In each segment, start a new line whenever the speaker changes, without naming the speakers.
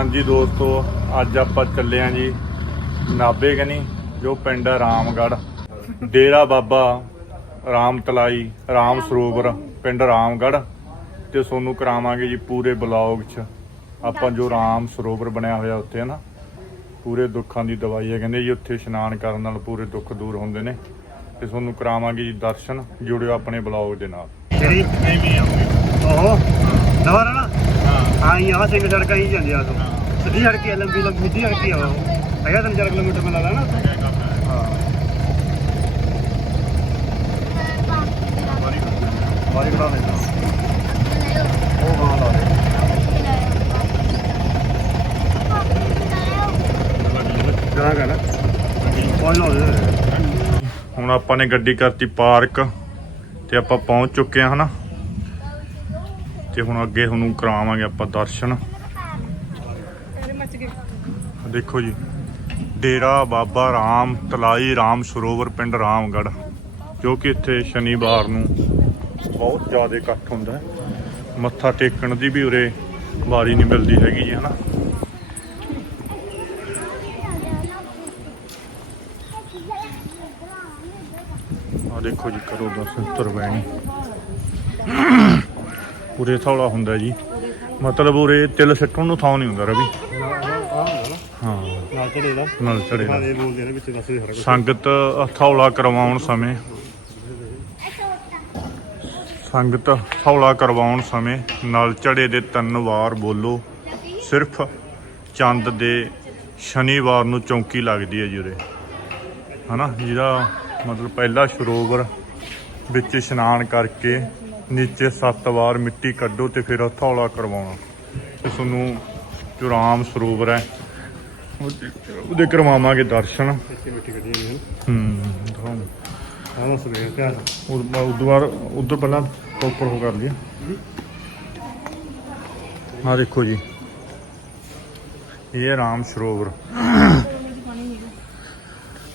ਹਾਂਜੀ ਦੋਸਤੋ, ਅੱਜ ਆਪਾਂ ਚੱਲੇ ਆਂ ਜੀ ਨਾਬੇ ਕਨੀ, ਜੋ ਪਿੰਡ ਹੈ ਰਾਮਗੜ੍ਹ। ਡੇਰਾ ਬਾਬਾ ਰਾਮ ਤਲਾਈ ਰਾਮ ਸਰੋਵਰ, ਪਿੰਡ ਰਾਮਗੜ੍ਹ। ਤੇ ਤੁਹਾਨੂੰ ਕਰਾਵਾਂਗੇ ਜੀ ਪੂਰੇ ਬਲੌਗ 'ਚ। ਆਪਾਂ ਜੋ ਰਾਮ ਸਰੋਵਰ ਬਣਿਆ ਹੋਇਆ ਉੱਥੇ ਹੈ ਨਾ, ਪੂਰੇ ਦੁੱਖਾਂ ਦੀ ਦਵਾਈ ਹੈ। ਕਹਿੰਦੇ ਜੀ ਉੱਥੇ ਇਸ਼ਨਾਨ ਕਰਨ ਨਾਲ ਪੂਰੇ ਦੁੱਖ ਦੂਰ ਹੁੰਦੇ ਨੇ। ਤੇ ਤੁਹਾਨੂੰ ਕਰਾਵਾਂਗੇ ਜੀ ਦਰਸ਼ਨ, ਜੁੜਿਓ ਆਪਣੇ ਬਲੌਗ ਦੇ ਨਾਲ।
ਤੇਰੀ
ਐਵੇਂ ਆਉਂਗੇ
ਓਹੋ ਦੁਬਾਰਾ ਨਾ
ਹਾਂ।
ਹਾਂ ਆ ਸਿੰਘ ਸੜਕਾਂ ਹੀ ਜਾਂਦੀ ਆ ਤੋਂ। ਸਿੱਧੀ ਸੜਕ ਹੈ ਲੰਬੀ ਲੰਬੀ ਸਿੱਧੀ ਸੜਕ ਹੀ ਆ ਉਹ। ਹੈਗਾ ਤਿੰਨ ਚਾਰ ਕਿਲੋਮੀਟਰ ਨਾ ਹਾਂ। ਕਢਾ ਲੈਂਦਾ। ਉਹ ਲਾ ਦੇ। ਜਰਾ ਕਰ ਕੋਈ ਲਾ ਦੇ
ਹੁਣ ਆਪਾਂ ਨੇ ਗੱਡੀ ਕਰਤੀ ਪਾਰਕ ਤੇ ਆਪਾਂ ਪਹੁੰਚ ਚੁੱਕੇ ਹਾਂ ਹਨਾ। ਤੇ ਹੁਣ ਅੱਗੇ ਤੁਹਾਨੂੰ ਕਰਾਵਾਂਗੇ ਆਪਾਂ ਦਰਸ਼ਨ। ਦੇਖੋ ਜੀ ਡੇਰਾ ਬਾਬਾ ਰਾਮ ਤਲਾਈ ਰਾਮ ਸਰੋਵਰ ਪਿੰਡ ਰਾਮਗੜ੍ਹ ਜੋ ਕਿ ਇੱਥੇ ਸ਼ਨੀਵਾਰ ਨੂੰ ਬਹੁਤ ਜ਼ਿਆਦਾ ਇਕੱਠ ਹੁੰਦਾ ਹੈ। ਮੱਥਾ ਟੇਕਣ ਦੀ ਵੀ ਉਰੇ ਵਾਰੀ ਨਹੀਂ ਮਿਲਦੀ ਹੈਗੀ ਜੀ ਹਨਾ? ਆ ਦੇਖੋ ਜੀ ਕਰੋ ਦਰਸ਼ਨ ਤਰਵੈਣੀ ਉਰੇ ਥੌਲਾ ਹੁੰਦਾ ਜੀ। ਮਤਲਬ ਉਰੇ ਤਿਲ ਸਿੱਟਣ ਨੂੰ ਥਾਂ ਨਹੀਂ ਹੁੰਦਾ ਰਵੀ। ਹਾਂ।
ਨਾਲ ਚੜੇ ਦਾ।
ਨਾਲ ਚੜੇ ਦਾ।
ਇਹ ਬੋਲਦੇ ਨੇ ਵਿੱਚ ਦੱਸਦੇ ਸਾਰਾ
ਸੰਗਤ ਥੌਲਾ ਕਰਵਾਉਣ ਸਮੇਂ। ਸੰਗਤ, ਥੌਲਾ ਕਰਵਾਉਣ ਸਮੇਂ ਨਲ ਚੜੇ ਦੇ ਤਿੰਨ ਵਾਰ ਬੋਲੋ। ਸਿਰਫ ਚੰਦ ਦੇ ਸ਼ਨੀਵਾਰ ਨੂੰ ਚੌਂਕੀ ਲੱਗਦੀ ਹੈ ਜੀ ਉਰੇ। ਹਨਾ? ਜਿਹਦਾ ਮਤਲਬ ਪਹਿਲਾ ਸਰੋਵਰ ਵਿੱਚ ਇਸ਼ਨਾਨ ਕਰਕੇ ਨੀਚੇ ਸੱਤ ਵਾਰ ਮਿੱਟੀ ਕੱਢੋ ਤੇ ਫਿਰ ਥੌਲਾ ਕਰਵਾਉਣਾ। ਤੇ ਤੁਹਾਨੂੰ ਜੋ ਰਾਮ ਸਰੋਵਰ ਹੈ ਉਹਦੇ- ਕਰਵਾਵਾਂਗੇ ਦਰਸ਼ਨ।
ਇੱਥੇ ਮਿੱਟੀ ਕੱਢੀ ਜਾਂਦੀ ਹੈ।
ਹੂੰ ਦਿਖਾਉਂ
ਹਾਂ ਨਾ ਸਵੇਰ ਤੇ ਆ।
ਉਦੋਂ ਉਧਰ ਪਹਿਲਾਂ ਉੱਪਰ ਹੋ ਕਰ ਲਿਆ ਆ ਦੇਖੋ ਜੀ। ਇਹ ਰਾਮ ਸਰੋਵਰ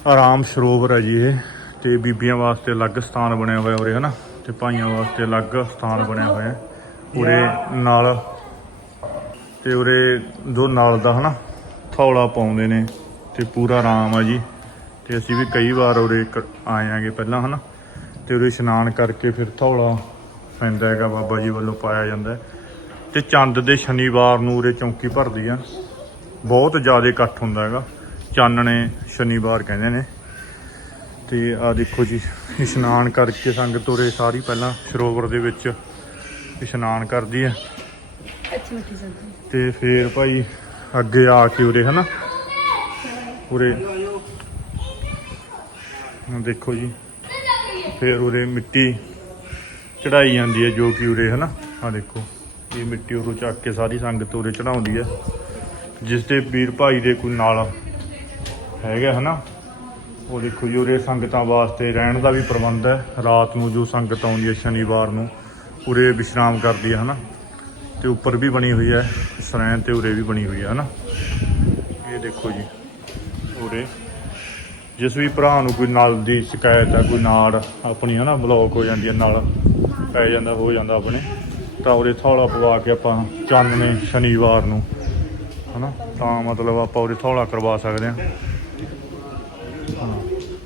ਆਰਾਮ ਸਰੋਵਰ ਹੈ ਜੀ ਇਹ। ਤੇ ਬੀਬੀਆਂ ਵਾਸਤੇ ਅਲੱਗ ਸਥਾਨ ਬਣਿਆ ਹੋਇਆ ਉਰੇ ਹਨਾ? ਤੇ ਭਾਈਆਂ ਵਾਸਤੇ ਅਲੱਗ ਸਥਾਨ ਬਣਿਆ ਹੋਇਆ ਹੈ। ਉਰੇ ਨਾਲ ਤੇ ਉਰੇ ਦੋ ਨਾਲ ਦਾ ਹਨਾ ਥੌਲਾ ਪਾਉਂਦੇ ਨੇ ਤੇ ਪੂਰਾ ਆਰਾਮ ਆ ਜੀ। ਤੇ ਅਸੀਂ ਵੀ ਕਈ ਵਾਰ ਉਰੇ ਆਏ ਆਂਗੇ ਪਹਿਲਾਂ ਹਨਾ। ਤੇ ਉਰੇ ਇਸ਼ਨਾਨ ਕਰਕੇ ਫਿਰ ਥੌਲਾ ਪੈਂਦਾ ਹੈਗਾ ਬਾਬਾ ਜੀ ਵੱਲੋਂ ਪਾਇਆ ਜਾਂਦਾ। ਤੇ ਚੰਦ ਦੇ ਸ਼ਨੀਵਾਰ ਨੂੰ ਉਰੇ ਚੌਂਕੀ ਭਰਦੀ ਆ। ਬਹੁਤ ਜ਼ਿਆਦਾ ਇਕੱਠ ਹੁੰਦਾ ਹੈਗਾ। ਚਾਨਣੇ ਸ਼ਨੀਵਾਰ ਕਹਿੰਦੇ ਨੇ। ਤੇ ਆ ਦੇਖੋ ਜੀ ਇਸ਼ਨਾਨ ਕਰਕੇ ਸੰਗਤ ਉਰੇ ਸਾਰੀ ਪਹਿਲਾਂ ਸਰੋਵਰ ਦੇ ਵਿੱਚ ਇਸ਼ਨਾਨ ਕਰਦੀ ਹੈ। ਤੇ ਫੇਰ ਭਾਈ ਅੱਗੇ ਆ ਕੇ ਉਰੇ ਹਨਾ? ਉਰੇ। ਹੁਣ ਦੇਖੋ ਜੀ ਫੇਰ ਉਰੇ ਮਿੱਟੀ ਚੜਾਈ ਜਾਂਦੀ ਹੈ ਜੋ ਕਿ ਉਰੇ ਹਨਾ? ਆ ਦੇਖੋ ਇਹ ਮਿੱਟੀ ਉਰੋਂ ਚੱਕ ਕੇ ਸਾਰੀ ਸੰਗਤ ਉਰੇ ਚੜਾਉਂਦੀ ਹੈ। ਜਿਸ ਦੇ ਵੀਰ ਭਾਈ ਦੇ ਕੋਈ ਨਾਲ ਹੈਗਾ ਹਨਾ? ਉਹ ਦੇਖੋ ਜੀ ਉਰੇ ਸੰਗਤਾਂ ਵਾਸਤੇ ਰਹਿਣ ਦਾ ਵੀ ਪ੍ਰਬੰਧ ਹੈ। ਰਾਤ ਨੂੰ ਜੋ ਸੰਗਤ ਆਉਂਦੀ ਹੈ ਸ਼ਨੀਵਾਰ ਨੂੰ ਉਰੇ ਵਿਸ਼ਰਾਮ ਕਰਦੀ ਹੈ ਹਨਾ? ਤੇ ਉੱਪਰ ਵੀ ਬਣੀ ਹੋਈ ਹੈ ਸਰੈਣ ਤੇ ਉਰੇ ਵੀ ਬਣੀ ਹੋਈ ਹੈ ਹਨਾ? ਇਹ ਦੇਖੋ ਜੀ ਉਰੇ। ਜਿਸ ਵੀ ਭਰਾ ਨੂੰ ਕੋਈ ਨਲ ਦੀ ਸ਼ਿਕਾਇਤ ਹੈ ਕੋਈ ਨਾੜ ਆਪਣੀ ਹਨਾ ਬਲੌਕ ਹੋ ਜਾਂਦੀ ਹੈ ਨਾਲ ਪੈ ਜਾਂਦਾ ਹੋ ਜਾਂਦਾ ਆਪਣੇ ਤਾਂ ਉਰੇ ਥੌਲਾ ਪਵਾ ਕੇ ਆਪਾਂ ਚਾਨਣੇ ਸ਼ਨੀਵਾਰ ਨੂੰ ਹਨਾ? ਤਾਂ ਮਤਲਬ ਆਪਾਂ ਉਰੇ ਥੌਲਾ ਕਰਵਾ ਸਕਦੇ ਹਾਂ ਹਾਂ,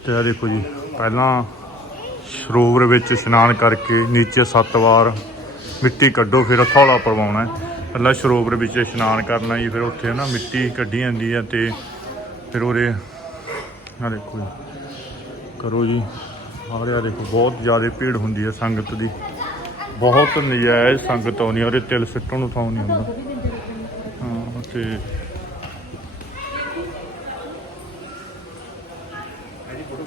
ਤੇ ਆ ਦੇਖੋ ਜੀ, ਪਹਿਲਾਂ ਸਰੋਵਰ ਵਿੱਚ ਇਸ਼ਨਾਨ ਕਰਕੇ ਨੀਚੇ ਸੱਤ ਵਾਰ ਮਿੱਟੀ ਕੱਢੋ, ਫਿਰ ਥੌਲਾ ਪਰਵਾਉਣਾ ਪਹਿਲਾਂ ਸਰੋਵਰ ਵਿੱਚ ਇਸ਼ਨਾਨ ਕਰਨਾ ਜੀ, ਫਿਰ ਉੱਥੇ ਨਾ ਮਿੱਟੀ ਕੱਢੀ ਜਾਂਦੀ ਹੈ ਤੇ ਫਿਰ ਉਹਦੇ ਆ ਦੇਖੋ ਜੀ, ਕਰੋ ਜੀ। ਆ ਦੇਖੋ ਬਹੁਤ ਜ਼ਿਆਦਾ ਭੀੜ ਹੁੰਦੀ ਹੈ ਸੰਗਤ ਦੀ। ਬਹੁਤ ਨਜਾਇਜ਼ ਸੰਗਤ ਆਉਣੀ ਹੈ ਉਰੇ ਤਿਲ ਸਿੱਟਣ ਨੂੰ ਥਾਂ ਨਹੀਂ ਹੁੰਦਾ। ਹਾਂ, ਤੇ
ਆ ਜਾਓ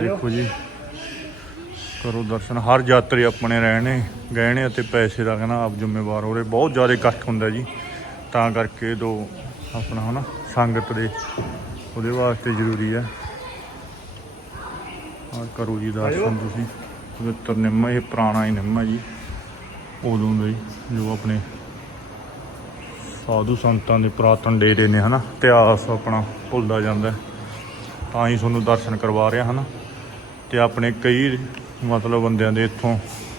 ਦੇਖੋ ਜੀ। ਕਰੋ ਦਰਸ਼ਨ। ਹਰ ਯਾਤਰੀ ਆਪਣੇ ਰਹਿਣੇ ਗਹਿਣੇ ਅਤੇ ਪੈਸੇ ਦਾ ਕਹਿੰਦਾ ਆਪ ਜ਼ਿੰਮੇਵਾਰ। ਹੋ ਰਹੇ ਬਹੁਤ ਜ਼ਿਆਦਾ ਇਕੱਠ ਹੁੰਦਾ ਜੀ। ਤਾਂ ਕਰਕੇ ਦੋ ਆਪਣਾ ਹਨਾ ਸੰਗਤ ਦੇ। ਉਹਦੇ ਵਾਸਤੇ ਜ਼ਰੂਰੀ ਹੈ। ਆ ਕਰੋ ਜੀ ਦਰਸ਼ਨ ਤੁਸੀਂ। ਪਵਿੱਤਰ ਨਿੰਮ ਇਹ ਪੁਰਾਣਾ ਹੀ ਨਿੰਮ ਹੈ ਜੀ। ਉਦੋਂ ਦਾ ਜੋ ਆਪਣੇ ਸਾਧੂ ਸੰਤਾਂ ਦੇ ਪੁਰਾਤਨ ਡੇਰੇ ਨੇ, ਹਨਾ? ਇਤਿਹਾਸ ਆਪਣਾ ਭੁੱਲਦਾ ਜਾਂਦਾ। ਤਾਂ ਹੀ ਤੁਹਾਨੂੰ ਦਰਸ਼ਨ ਕਰਵਾ ਰਿਹਾ, ਹਨ? ਤੇ ਆਪਣੇ ਕਈ ਮਤਲਬ ਬੰਦਿਆਂ ਦੇ ਇੱਥੋਂ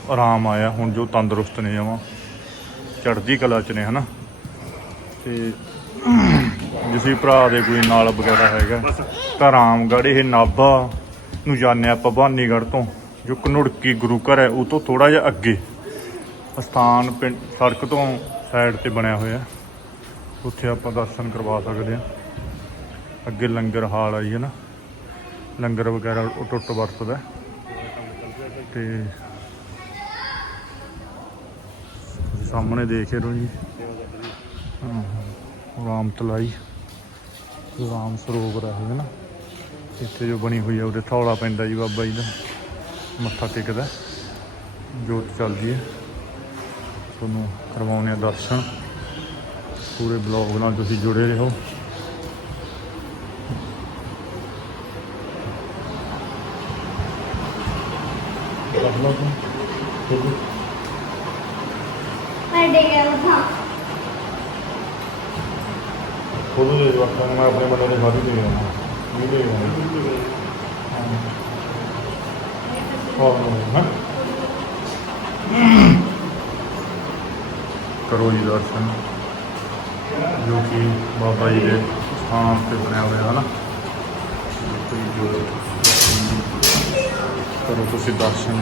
ਆਰਾਮ ਆਇਆ, ਹੁਣ ਜੋ ਤੰਦਰੁਸਤ ਨੇ ਜਮਾਂ, ਚੜ੍ਹਦੀ ਕਲਾ ਚ ਨੇ, ਹਨਾ? ਤੇ ਜਿਸੇ ਭਰਾ ਦੇ ਕੋਈ ਨਾਲ ਵਗੈਰਾ ਹੈਗਾ ਤਾਂ ਰਾਮਗੜ੍ਹ ਇਹ ਨਾਭਾ ਨੂੰ ਜਾਂਦੇ ਹਾਂ ਭਾਨੀਗੜ੍ਹ ਤੋਂ, ਜੋ ਕਨੁੜਕੀ ਗੁਰੂ ਘਰ ਹੈ, ਉਹ ਤੋਂ ਥੋੜਾ ਜਿਹਾ ਅੱਗੇ। ਅਸਥਾਨ ਪਿੰਡ, ਸੜਕ ਤੋਂ ਸਾਈਡ ਤੇ ਬਣਿਆ ਹੋਇਆ ਉੱਥੇ ਆਪਾਂ ਦਰਸ਼ਨ ਕਰਵਾ ਸਕਦੇ ਹਾਂ। ਅੱਗੇ ਲੰਗਰ ਹਾਲ ਆਈ ਹੈ ਨਾ। ਲੰਗਰ ਵਗੈਰਾ ਉਹ ਟੁੱਟ ਵਰਤਦਾ ਹੈ। ਤੇ ਸਾਹਮਣੇ ਦੇਖ ਰਹੇ ਹੋ ਜੀ। ਰਾਮ ਤਲਾਈ ਰਾਮ ਸਰੋਵਰ ਹੈ ਨਾ। ਇੱਥੇ ਜੋ ਬਣੀ ਹੋਈ ਹੈ, ਉਹਦੇ ਥੌਲਾ ਪੈਂਦਾ ਜੀ ਬਾਬਾ ਜੀ ਦਾ। ਮੱਥਾ ਟੇਕਦਾ ਜੋਤ ਚੱਲਦੀ ਹੈ। ਤੁਹਾਨੂੰ ਕਰਵਾਉਂਦੇ ਆ ਦਰਸ਼ਨ। ਪੂਰੇ ਬਲੌਗ ਨਾਲ ਤੁਸੀਂ ਜੁੜੇ ਰਹੋ।
ਸਾਡੇ ਗਿਆ ਉਠਾ।
ਖੋਲੋ ਦੇ ਵਕਤਾਂ ਮੈਂ ਆਪਣੇ ਬੰਦੇ ਨੂੰ ਖਾਦੀ ਦੇ ਰਿਹਾ ਵੀ ਦੇ ਰਿਹਾ ਹਾਂ। ਕਰੋ ਜੀ ਦਰਸ਼ਨ। ਜੋ ਕਿ ਬਾਬਾ ਜੀ ਦੇ ਸਥਾਨ ਤੇ ਬਣਿਆ ਹੋਇਆ ਹੈ ਨਾ ਜੋ ਕਰੋ ਤੁਸੀਂ ਦਰਸ਼ਨ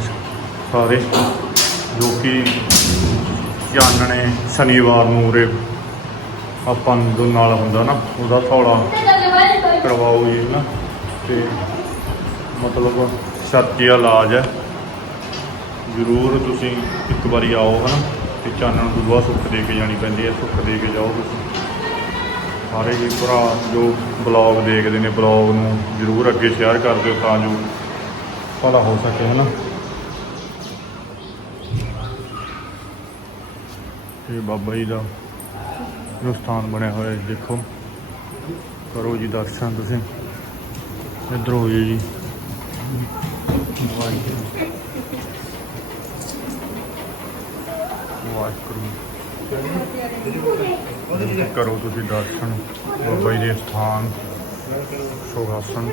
ਸਾਰੇ। ਜੋ ਕਿ ਚਾਨਣੇ ਸ਼ਨੀਵਾਰ ਨੂੰ ਉਰੇ ਆਪਾਂ ਨੂੰ ਨਾਲ ਹੁੰਦਾ ਨਾ ਉਹਦਾ ਥੋੜਾ ਕਰਵਾਓ ਜੀ ਨਾ ਤੇ ਮਤਲਬ ਸ਼ਰਤੀ ਦਾ ਇਲਾਜ ਹੈ। ਜ਼ਰੂਰ ਤੁਸੀਂ ਇੱਕ ਵਾਰੀ ਆਓ, ਹਨਾ? ਤੇ ਚਾਨਣ ਨੂੰ ਬਾਅਦ ਸੁੱਖ ਦੇ ਕੇ ਜਾਣੀ ਪੈਂਦੀ ਹੈ, ਸੁੱਖ ਦੇ ਕੇ ਜਾਓ ਤੁਸੀਂ। ਸਾਰੇ ਹੀ ਭਰਾ ਜੋ ਬਲੌਗ ਦੇਖਦੇ ਨੇ, ਬਲੌਗ ਨੂੰ ਜ਼ਰੂਰ ਅੱਗੇ ਸ਼ੇਅਰ ਕਰ ਦਿਓ ਤਾਂ ਜੋ ਭਲਾ ਹੋ ਸਕੇ ਹੈ ਨਾ ਇਹ ਬਾਬਾ ਜੀ ਦਾ ਜੋ ਸਥਾਨ ਬਣਿਆ ਹੋਇਆ ਹੈ, ਦੇਖੋ। ਕਰੋ ਜੀ ਦਰਸ਼ਨ ਤੁਸੀਂ। ਇੱਧਰ ਹੋ ਜੀ ਜੀ। ਵਾਹਿਗੁਰੂ ਵਾਹਿਗੁਰੂ। ਕਰੋ ਤੁਸੀਂ ਦਰਸ਼ਨ ਬਾਬਾ ਜੀ ਦੇ ਸਥਾਨ ਸੁਖਾਸਨ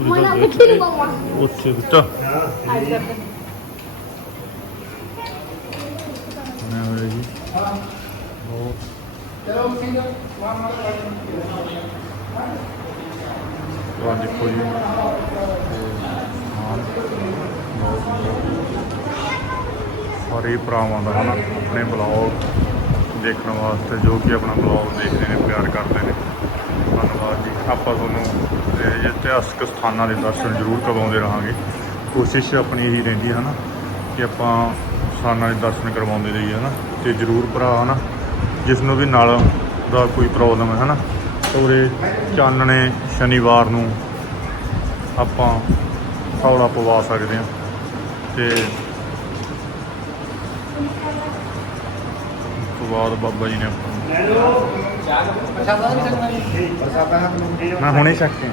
ਮਨਾ ਨੂੰ ਮਮਾ
ਉੱਥੇ ਦਿੱਤਾ ਮੈਂ ਹੋਇਆ ਜੀ। ਬਹੁਤ ਆਹ ਦੇਖੋ ਜੀ। ਇਹ ਸਾਰੇ ਭਰਾਵਾਂ ਦਾ ਹਨਾ, ਆਪਣੇ ਬਲੌਗ ਦੇਖਣ ਵਾਸਤੇ ਜੋ ਕਿ ਆਪਣਾ ਬਲੌਗ ਦੇਖਦੇ ਨੇ, ਪਿਆਰ ਕਰਦੇ ਨੇ। ਧੰਨਵਾਦ ਜੀ। ਆਪਾਂ ਤੁਹਾਨੂੰ ਇਤਿਹਾਸਕ ਸਥਾਨਾਂ ਦੇ ਦਰਸ਼ਨ ਜ਼ਰੂਰ ਕਰਵਾਉਂਦੇ ਰਹਾਂਗੇ। ਕੋਸ਼ਿਸ਼ ਆਪਣੀ ਇਹੀ ਰਹਿੰਦੀ ਹੈ ਨਾ ਕਿ ਆਪਾਂ ਸਥਾਨਾਂ ਦੇ ਦਰਸ਼ਨ ਕਰਵਾਉਂਦੇ ਰਹੀਏ ਹਨਾ, ਤੇ ਜ਼ਰੂਰ ਭਰਾ ਹਨਾ, ਜਿਸ ਨੂੰ ਵੀ ਨਾਲ ਦਾ ਕੋਈ ਪ੍ਰੋਬਲਮ ਹੈ ਹਨਾ, ਉਹਦੇ ਚਾਨਣੇ ਸ਼ਨੀਵਾਰ ਨੂੰ ਆਪਾਂ ਥੌਲਾ ਪਵਾ ਸਕਦੇ ਹਾਂ। ਤੇ ਤੋਂ ਬਾਅਦ ਬਾਬਾ ਜੀ ਨੇ ਮੈਂ ਹੁਣੇ ਚੱਕ ਕੇ।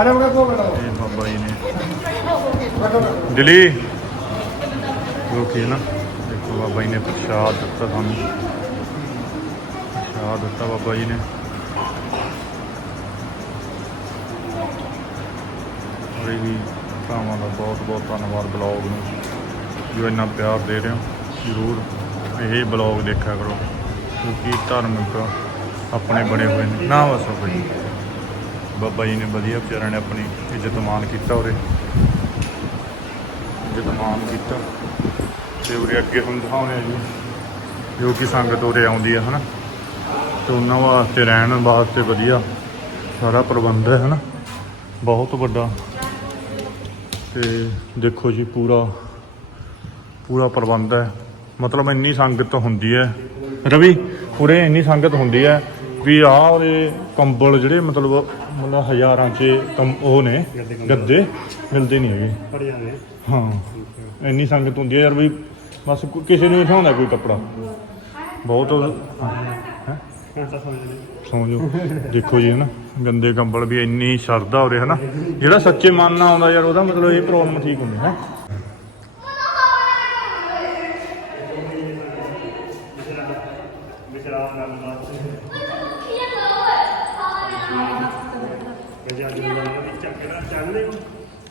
ਅਰੇ ਬਗਾ ਕੋ ਬੜਾ
ਇਹ ਬਾਬਾ ਜੀ ਨੇ ਦਿੱਲੀ। ਜੋ ਕਿ ਨਾ। ਦੇਖੋ ਬਾਬਾ ਜੀ ਨੇ ਪ੍ਰਸ਼ਾਦ ਦਿੱਤਾ ਸਾਨੂੰ। ਪ੍ਰਸ਼ਾਦ ਦਿੱਤਾ ਬਾਬਾ ਜੀ ਨੇ। ਔਰ ਵੀ ਭਰਾਵਾਂ ਦਾ ਬਹੁਤ ਬਹੁਤ ਧੰਨਵਾਦ ਬਲੌਗ ਨੂੰ। ਜੋ ਇੰਨਾ ਪਿਆਰ ਦੇ ਰਹੇ ਹੋ, ਜ਼ਰੂਰ ਇਹ ਬਲੌਗ ਦੇਖਿਆ ਕਰੋ। ਕਿਉਂਕਿ ਧਾਰਮਿਕ ਆਪਣੇ ਬਣੇ ਹੋਏ ਨੇ। ਨਾ ਬਸ ਕੋਈ ਜੀ। ਬਾਬਾ ਜੀ ਨੇ ਵਧੀਆ ਵਿਚਾਰਿਆਂ ਨੇ ਆਪਣੀ ਇੱਜ਼ਤ ਮਾਨ ਕੀਤਾ ਉਰੇ। ਇੱਜ਼ਤ ਮਾਨ ਕੀਤਾ। ਤੇ ਉਰੇ ਅੱਗੇ ਹੁਣ ਦਿਖਾਉਂਦੇ ਆ ਜੀ। ਜੋ ਕਿ ਸੰਗਤ ਉਰੇ ਆਉਂਦੀ ਹੈ ਹਨਾ? ਤੇ ਉਹਨਾਂ ਵਾਸਤੇ ਰਹਿਣ ਵਾਸਤੇ ਵਧੀਆ ਸਾਰਾ ਪ੍ਰਬੰਧ ਹੈ ਹਨਾ? ਬਹੁਤ ਵੱਡਾ। ਤੇ ਦੇਖੋ ਜੀ ਪੂਰਾ ਪੂਰਾ ਪ੍ਰਬੰਧ ਹੈ। ਮਤਲਬ ਇੰਨੀ ਸੰਗਤ ਹੁੰਦੀ ਹੈ। ਰਵੀ ਉਰੇ ਇੰਨੀ ਸੰਗਤ ਹੁੰਦੀ ਹੈ ਵੀ ਆਹ ਉਹਦੇ ਕੰਬਲ ਜਿਹੜੇ ਮਤਲਬ ਮਤਲਬ ਹਜ਼ਾਰਾਂ 'ਚ ਕੰ ਉਹ ਨੇ ਗੱਦੇ ਮਿਲਦੇ ਨਹੀਂ ਹੈਗੇ। ਹਾਂ। ਇੰਨੀ ਸੰਗਤ ਹੁੰਦੀ ਹੈ ਯਾਰ ਵੀ ਬਸ ਕਿਸੇ ਨੂੰ ਨਹੀਂ ਉਠਾਉਂਦਾ ਕੋਈ ਕੱਪੜਾ। ਬਹੁਤ?
ਹੁਣ ਤਾਂ
ਸੌਂ ਜਾਓ ਦੇਖੋ ਜੀ ਹਨਾ ਗੰਦੇ ਕੰਬਲ ਵੀ ਇੰਨੀ ਸ਼ਰਧਾ ਹੋ ਰਿਹਾ ਹਨਾ। ਜਿਹੜਾ ਸੱਚੇ ਮਨ ਨਾਲ ਆਉਂਦਾ ਯਾਰ ਉਹਦਾ ਮਤਲਬ ਇਹ ਪ੍ਰੋਬਲਮ ਠੀਕ ਹੁੰਦੀ ਹੈ।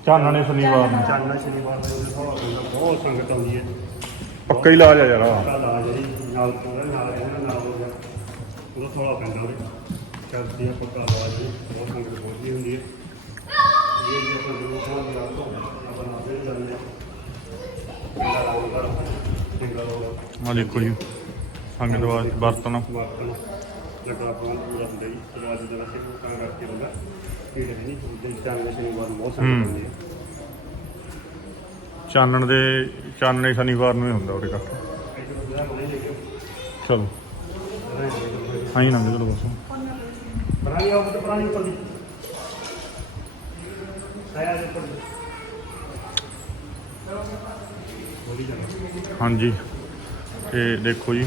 ਚਾਨਣੇ ਸ਼ਨੀਵਾਰ ਨੂੰ।
ਚੱਲਣਾ ਸ਼ਨੀਵਾਰ ਨੂੰ ਬਹੁਤ ਸੰਗਤ ਆਉਂਦੀ ਹੈ।
ਪੱਕਾ ਹੀ ਇਲਾਜ ਆ ਯਾਰ
ਆ ਨਾਲ ਨਾਲ ਨਾਲ ਉਹਦਾ ਥੋੜਾ ਪੈਂਦਾ ਉਹਦੇ ਚੱਲਦੀ ਆ ਪੱਕਾ ਆਵਾਜ਼ ਜੀ ਬਹੁਤ ਸੰਗਤ ਪਹੁੰਚਦੀ ਹੁੰਦੀ ਹੈ। ਇਹ ਜੀ ਆਪਾਂ ਦੂਰ ਤੋਂ ਨਾਲ ਤੋਂ ਆਪਾਂ ਨਾਲ ਜਾਂਦੇ ਆ
ਆਹ ਦੇਖੋ ਜੀ ਸੰਗਤ ਵਾਸਤੇ ਬਰਤਨ।
ਲੱਗਾ ਆਪਾਂ ਪੂਰਾ ਹੁੰਦਾ ਜੀ। ਸਵਾਦ ਦਾ ਵੈਸੇ ਕੰਮ ਕਰਕੇ ਹੁੰਦਾ ਪੀੜ ਨਹੀਂ ਚਾਂਗੇ ਸ਼ਨੀਵਾਰ ਬਹੁਤ ਸੰਗਤ ਹੁੰਦੀ ਹੈ।
ਚਾਨਣ ਦੇ ਚਾਨਣੇ ਸ਼ਨੀਵਾਰ ਨੂੰ ਹੀ ਹੁੰਦਾ ਉਹਦੇ ਚਲੋ। ਆਈ ਨਾ ਚਲੋ ਬਸ।
ਪੁਰਾਣੀ ਆਪ ਤਾਂ ਪੁਰਾਣੀ ਉੱਪਰ ਦੀ ਸਾਇਆ ਦੇ ਉੱਪਰ ਦੀ
ਹਾਂਜੀ। ਤੇ ਦੇਖੋ ਜੀ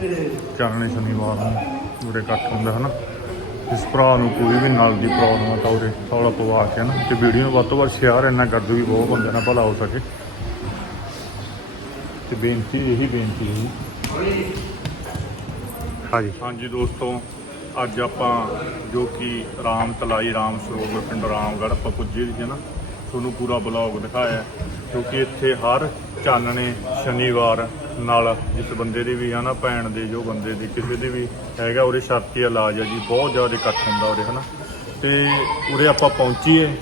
ਤੇ
ਚਾਨਣੇ ਸ਼ਨੀਵਾਰ ਨੂੰ ਉਹਦੇ ਕੱਟ ਹੁੰਦਾ ਹਨਾ? ਇਸ ਭਰਾ ਨੂੰ ਕੋਈ ਵੀ ਨਾਲ ਦੀ ਪ੍ਰੋਬਲਮ ਆ ਤਾਂ ਉਹਦੇ ਥੋੜਾ ਪਵਾ ਕੇ ਨਾ ਤੇ ਵੀਡੀਓ ਨੂੰ ਵੱਧ ਤੋਂ ਵੱਧ ਸ਼ੇਅਰ ਇੰਨਾ ਕਰ ਦਿਓ ਵੀ ਬਹੁਤ ਬੰਦਿਆਂ ਨਾਲ ਭਲਾ ਹੋ ਸਕੇ। ਤੇ ਬੇਨਤੀ ਇਹੀ ਬੇਨਤੀ ਹੈ ਜੀ।
ਹਾਂਜੀ।
ਹਾਂਜੀ ਦੋਸਤੋ, ਅੱਜ ਆਪਾਂ ਜੋ ਕਿ ਰਾਮ ਤਲਾਈ, ਰਾਮ ਸਰੋਵਰ ਪਿੰਡ ਰਾਮਗੜ੍ਹ ਆਪਾਂ ਪੁੱਜੇ ਜੀ ਨਾ ਤੁਹਾਨੂੰ ਪੂਰਾ ਬਲੌਗ ਦਿਖਾਇਆ। ਕਿਉਂਕਿ ਇੱਥੇ ਹਰ ਚਾਨਣੇ ਸ਼ਨੀਵਾਰ ਨਾਲ ਜਿਸ ਬੰਦੇ ਦੀ ਵੀ ਆ ਨਾ ਭੈਣ ਦੇ ਜੋ ਬੰਦੇ ਦੀ, ਕਿਸੇ ਦੀ ਵੀ ਹੈਗਾ, ਉਹਦੇ ਛਾਤੀ ਇਲਾਜ ਹੈ ਜੀ, ਬਹੁਤ ਜ਼ਿਆਦਾ ਇਕੱਠ ਹੁੰਦਾ ਉਹਦੇ, ਹਨਾ। ਤੇ ਉਰੇ ਆਪਾਂ ਪਹੁੰਚੀਏ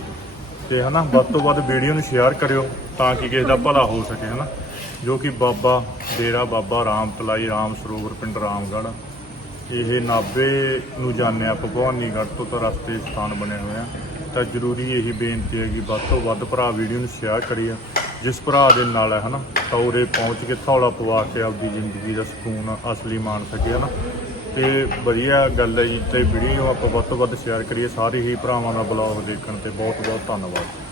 ਤੇ ਹਨਾ, ਵੱਧ ਤੋਂ ਵੱਧ ਵੀਡੀਓ ਨੂੰ ਸ਼ੇਅਰ ਕਰਿਓ ਤਾਂ ਕਿ ਕਿਸੇ ਦਾ ਭਲਾ ਹੋ ਸਕੇ, ਹਨਾ। ਜੋ ਕਿ ਬਾਬਾ ਡੇਰਾ ਬਾਬਾ ਰਾਮ ਤਲਾਈ, ਰਾਮ ਸਰੋਵਰ ਪਿੰਡ ਰਾਮਗੜ੍ਹ। ਇਹ ਨਾਭੇ ਨੂੰ ਜਾਂਦੇ ਆ ਭਗਵਾਨੀਗੜ੍ਹ ਤੋਂ ਤਾਂ ਰਸਤੇ ਸਥਾਨ ਬਣੇ ਹੋਏ ਆ। ਤਾਂ ਜ਼ਰੂਰੀ ਇਹੀ ਬੇਨਤੀ ਹੈ ਕਿ ਵੱਧ ਤੋਂ ਵੱਧ ਭਰਾ ਵੀਡੀਓ ਨੂੰ ਸ਼ੇਅਰ ਕਰੀਏ। ਜਿਸ ਭਰਾ ਦੇ ਨਾਲ ਹੈ, ਹਨਾ, ਤਾਂ ਉਰੇ ਪਹੁੰਚ ਕੇ ਥੌਲਾ ਪਵਾ ਕੇ ਆਪਦੀ ਜ਼ਿੰਦਗੀ ਦਾ ਸਕੂਨ, ਅਸਲੀ ਮਾਣ ਸਕੇ, ਹਨਾ। ਤੇ ਵਧੀਆ ਗੱਲ ਹੈ ਜੀ, ਤੇ ਵੀਡੀਓ ਆਪਾਂ ਵੱਧ ਤੋਂ ਵੱਧ ਸ਼ੇਅਰ ਕਰੀਏ। ਸਾਰੇ ਹੀ ਭਰਾਵਾਂ ਦਾ ਬਲੌਗ ਦੇਖਣ ਤੇ ਬਹੁਤ ਬਹੁਤ ਧੰਨਵਾਦ।